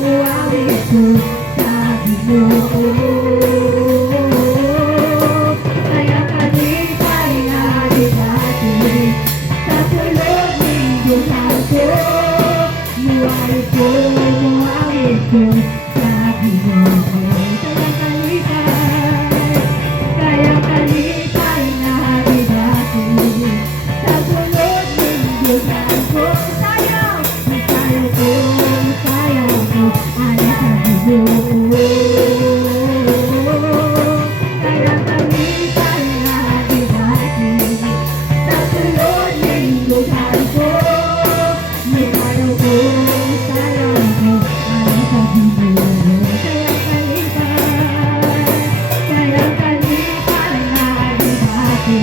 Kung awit ko, sabi mo Kaya kalipay na dibati sa tulog ng buhay ko. Buhay ko, buhay ko, sabi mo ko. Kaya kalipay na dibati sa tulog ng buhay ko. Sayaw ko, ay sabi mo. Kaya kalipay na dibati sa tulog ng buhay ko. Sayaw ko, ay sabi mo. Kaya kalipay na dibati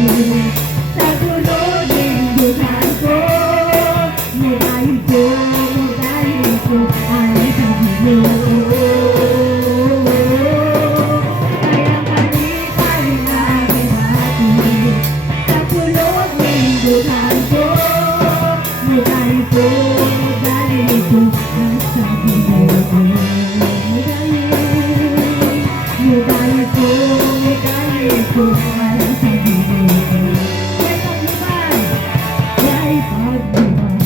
sa tulog ng buhay ko. Buhay ko, ay sabi mo. Kaya kalipay na dibati sa tulog ng buhay ko. Buhay ko, ay sabi mo. Buhay ko, ay sabi mo. Kaya pagbuhay,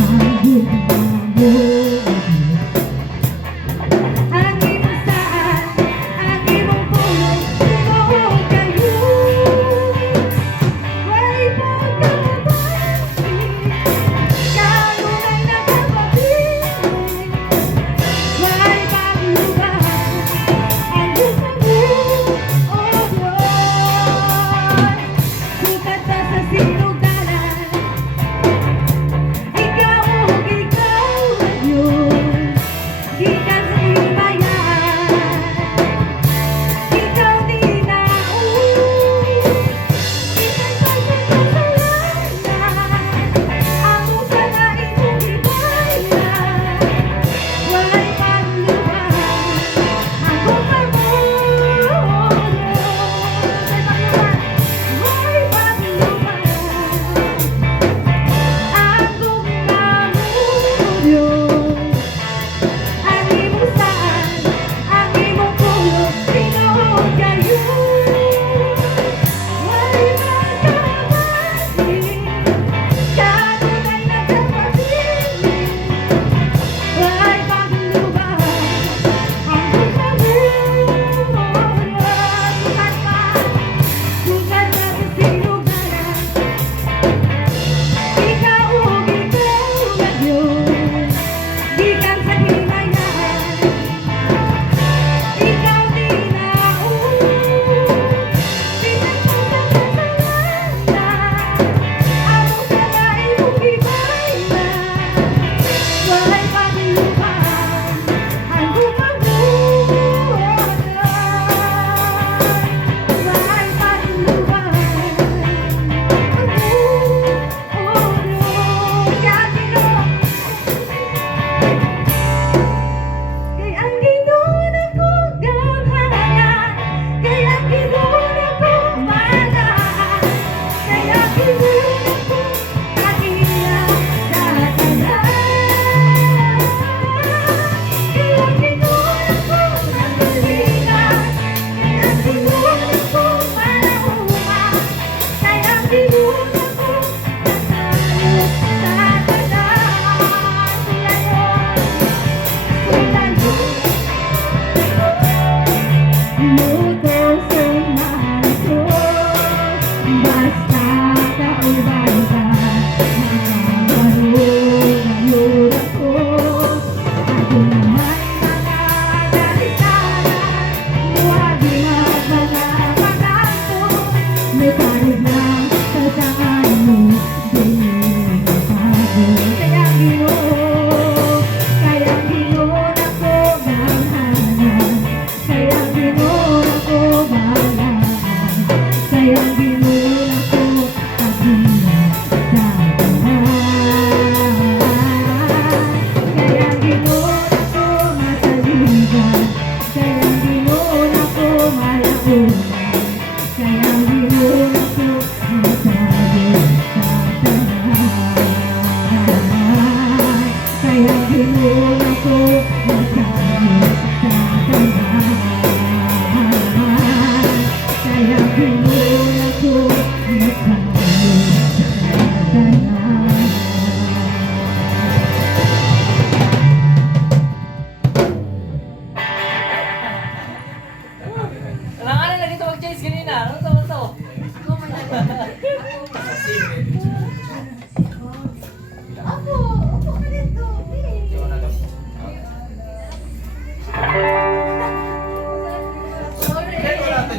ang ginawa mo. Ang iyong saan, ang iyong pulong, tumuhog kayo. May pagkabati, kanunay na kapatid. May paglubahan, ang gusto mo.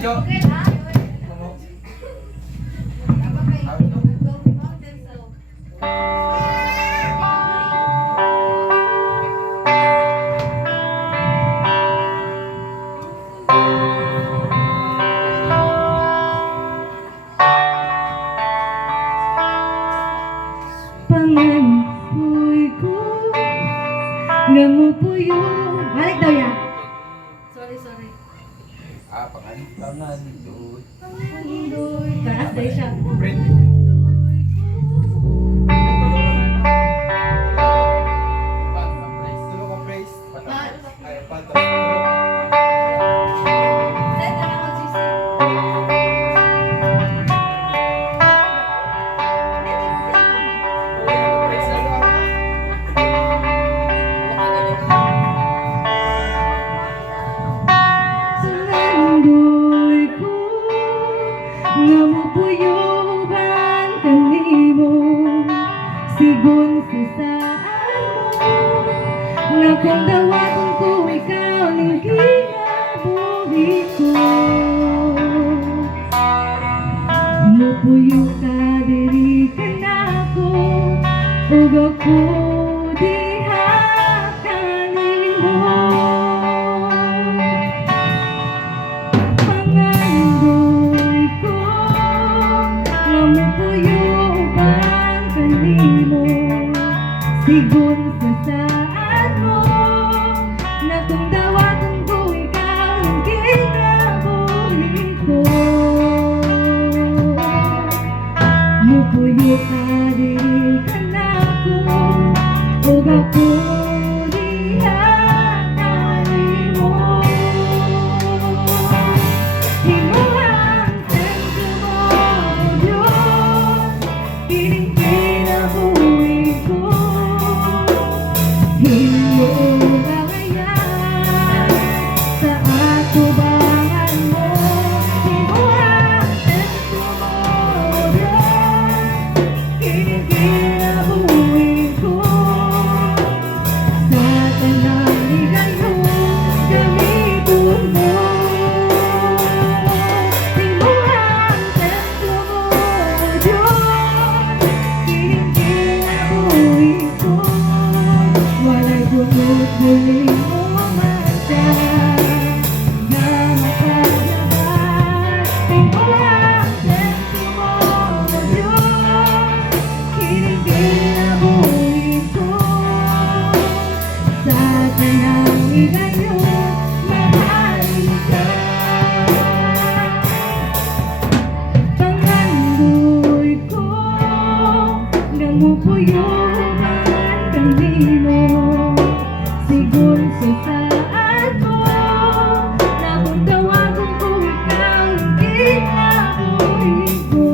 Jo. Pangandoy ko nga mo puyo. Balik daw yan. Sorry. Pangalan doon. Pangandoy. Taas daw siya. Friend. Pangandoy ko nga mo puyo ban kanimo. Sigon sa saan mo nga kung dawaton ko ikaw ning kinabuhi ko. Mupuyo ka diri ka nako ug ako diha kanimo. Pangandoy ko nga mupuyo ban kanimo. Sigon sa saan mo na kung dawaton ko ikaw ang kinabuhi ko. Mupuyo ka diri ka nako ug ako diha kanimo. Himuhang sentro mo, Diyos, kining kinabuhi ko. Himuhang kakayan sa atubangan mo. Himuhang sentro mo, Diyos, kining kinabuhi ko. Sa tanang higayon, gamiton mo. Himuhang sentro mo, Diyos, kining kinabuhi ko. Walay gunot muling umatya na makalaban. Himuhang sentro mo, Diyos, kining kinabuhi ko. Sa tanang higayon, mahalin ka. Pangandoy ko nga mupuyo ban kanimo. Sigon sa saan mo na kung tawagon ko ikaw ang kinabuhi ko.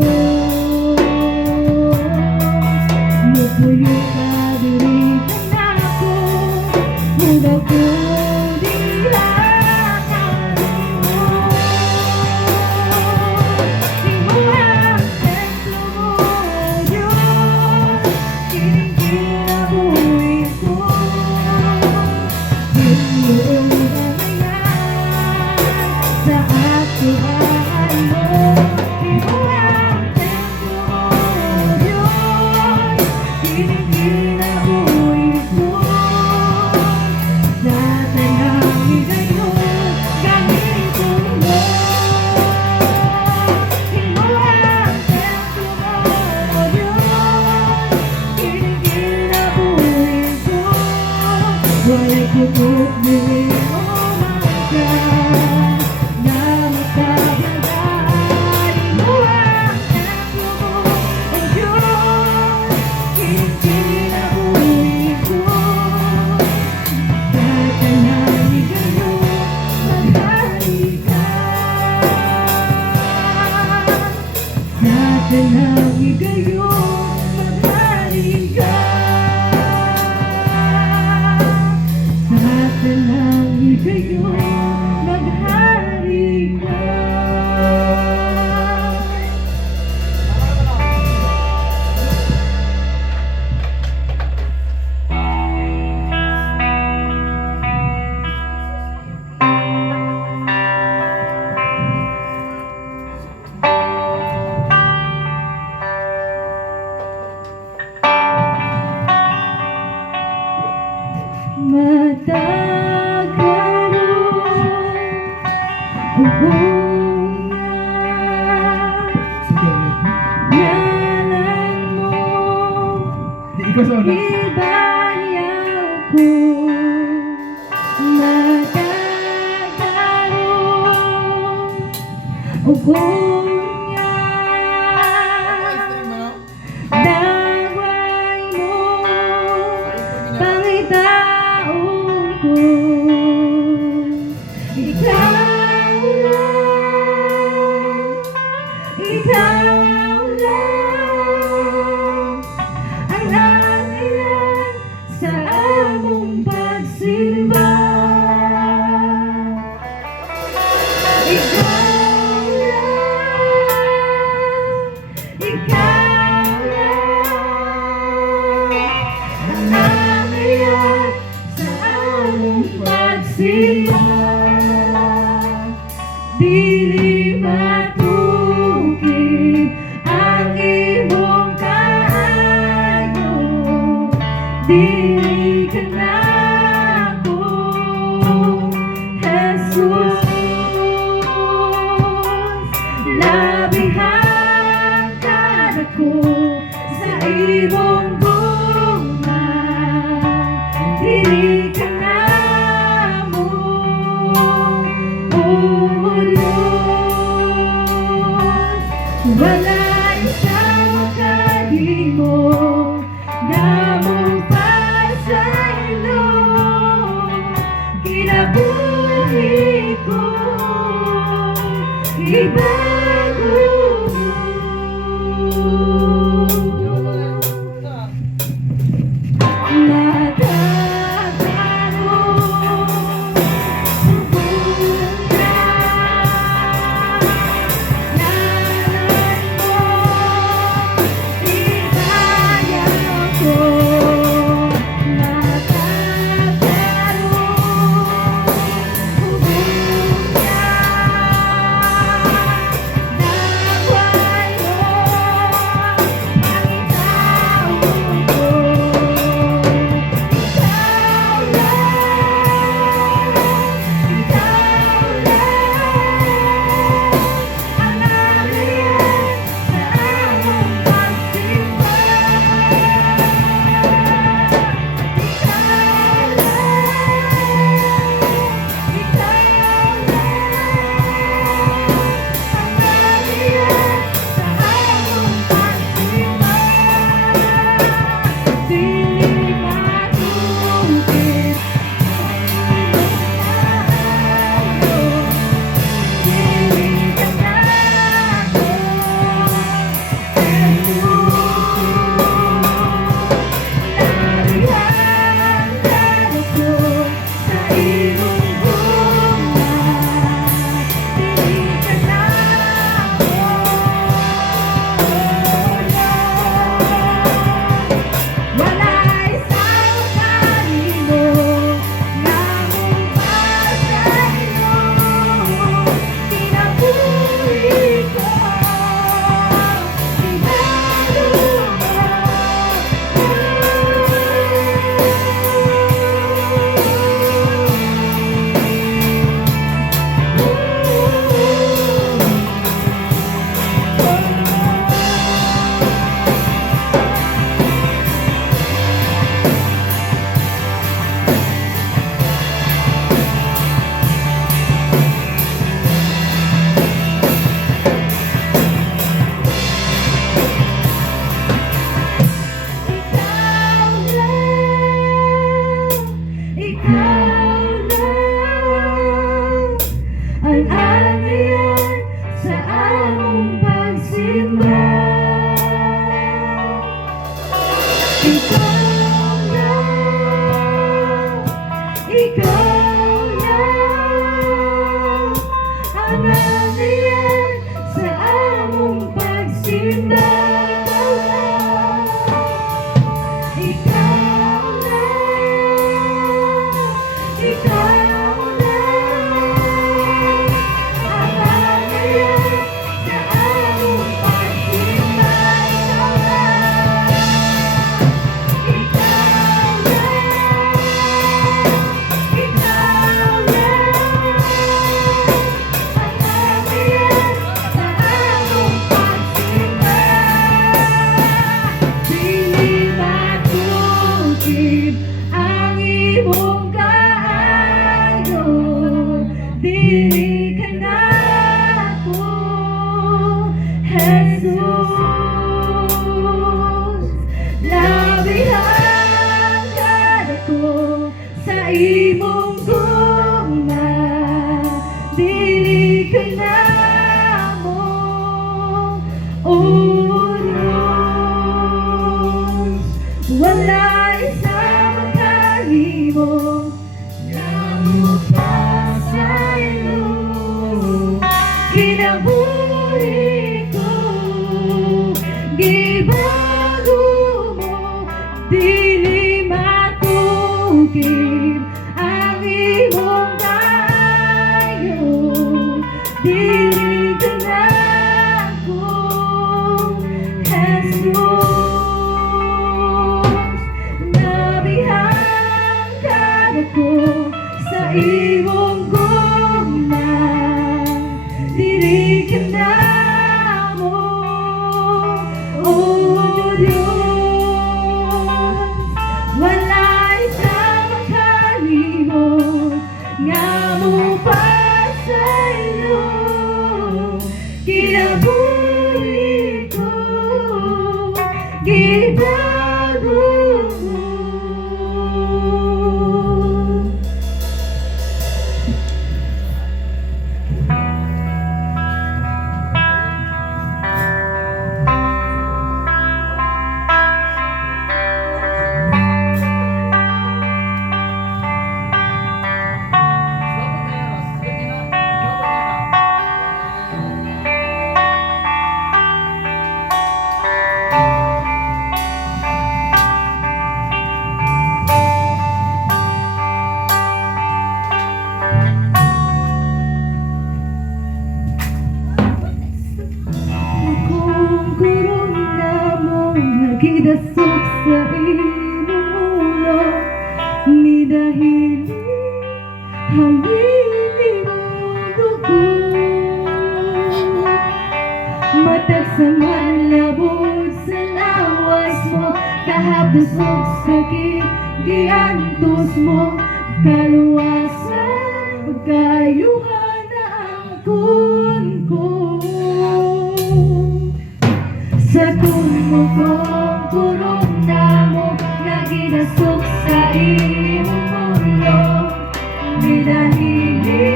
Mupuyo ka diri ka nako ug ako diha kanimo. Himuhang sentro mo, Diyos, kining kinabuhi ko. Himuhang kakayan sa atubangan mo. Himuhang sentro mo, Diyos, kining kinabuhi ko. Sa tanang higayon, gamiton mo. Himuhang sentro mo, Diyos, kining kinabuhi ko. Walay kutot dili Sige. Ngalan mo, Di ikaw sa una. ibayaw ko, magkakaroon, ugong niya, daway mo, pangitaon ko, ikaw lang, ang nangailan sa among pagsimba. Ikaw lang, ang nangailan sa among pagsimba. Dili matuki ang imong kaayo, dili ka na ako, Jesus. Labihan ka nako sa imong bunga, dili ka na mo, o Diyos. Wala isang makahimo na mong pasaylo, kinabuhi ko ibago mo. dili ka na ako, Jesus. Labihan ka ako sa imong gugma, dili ka na mo, o Diyos. Wala isa makahimo nga mo pa sa iyo. Kinabuhi ko, gibago mo, dili matugid ang imong kayo. Dili ka na ako, Jesus. Nabihan ka ako sa imong gugma, dili ka na mo, o Diyos. Wala isang makalimo nga mo pa sa iyo. Kinabuhi ko, gibago mo. Kung kurong na mo nagidasok sa imong ulo, ni dahil hamili mong dugo, matag sa manlabog sa lawas mo, kahapdusog sakit giantos mo, kaluwasan kayuhan na ang kun sa tumukong kurong na mo, naginasok sa imong mundo, di dahili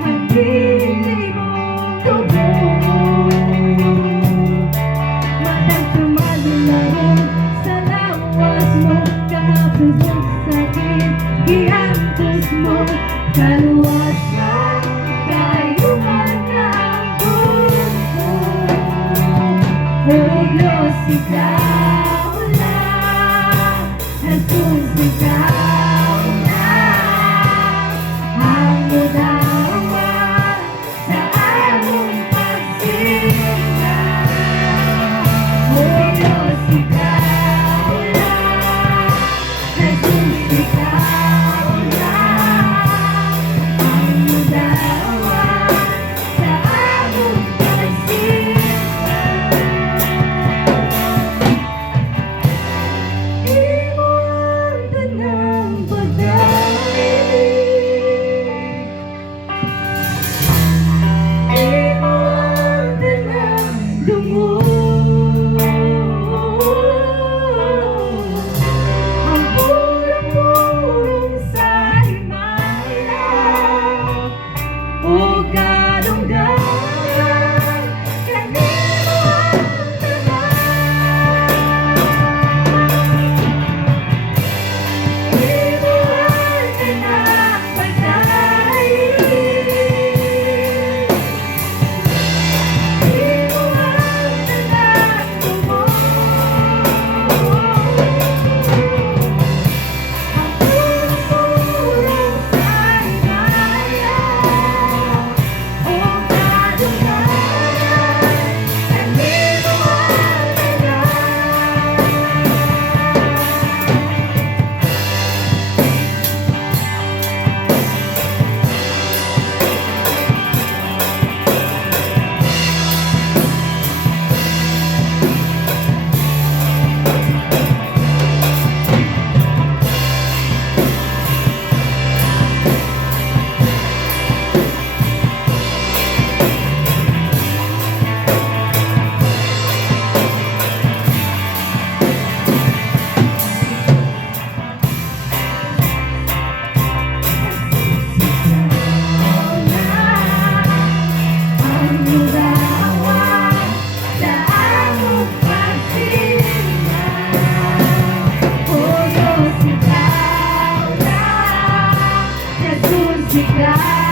ang dili mong tubo. Matag tumalaro sa lawas mo, kahapdusog sakit giantos mo, kaluwasan kayuhan kaya